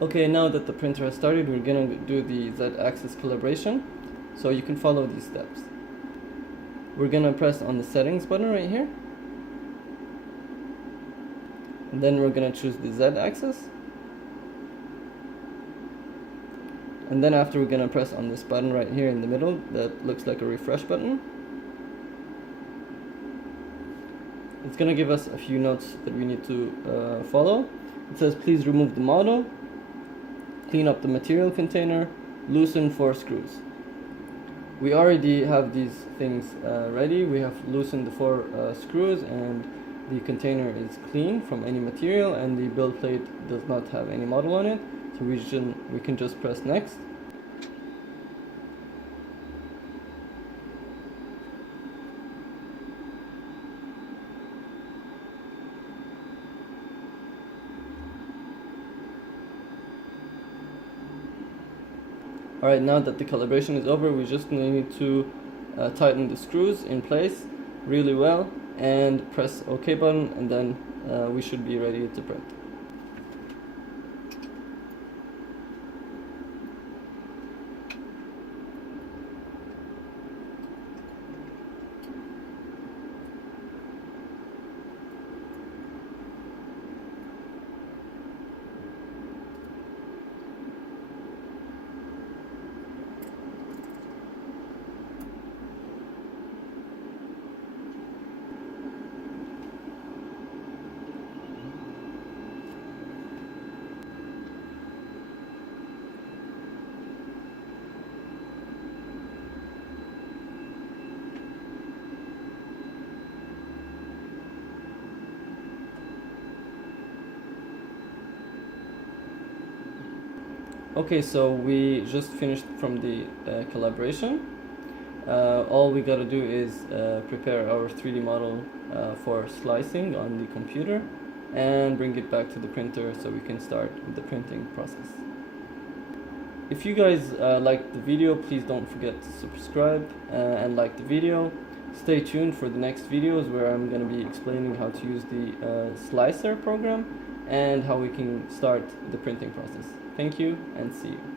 Okay, now that the printer has started, we're gonna do the Z-axis calibration. So you can follow these steps. We're gonna press on the settings button right here. And then we're gonna choose the Z-axis. And then after, we're gonna press on this button right here in the middle that looks like a refresh button. It's gonna give us a few notes that we need to follow. It says please remove the model, clean up the material container, loosen 4 screws. We already have these things ready. We have loosened the 4 screws, and the container is clean from any material, and the build plate does not have any model on it. So we can just press next. Alright, now that the calibration is over, we just need to tighten the screws in place really well and press OK button, and then we should be ready to print. Okay, so we just finished from the calibration. All we gotta do is prepare our 3D model for slicing on the computer and bring it back to the printer so we can start the printing process. If you guys liked the video, please don't forget to subscribe and like the video. Stay tuned for the next videos where I'm going to be explaining how to use the slicer program and how we can start the printing process. Thank you, and see you.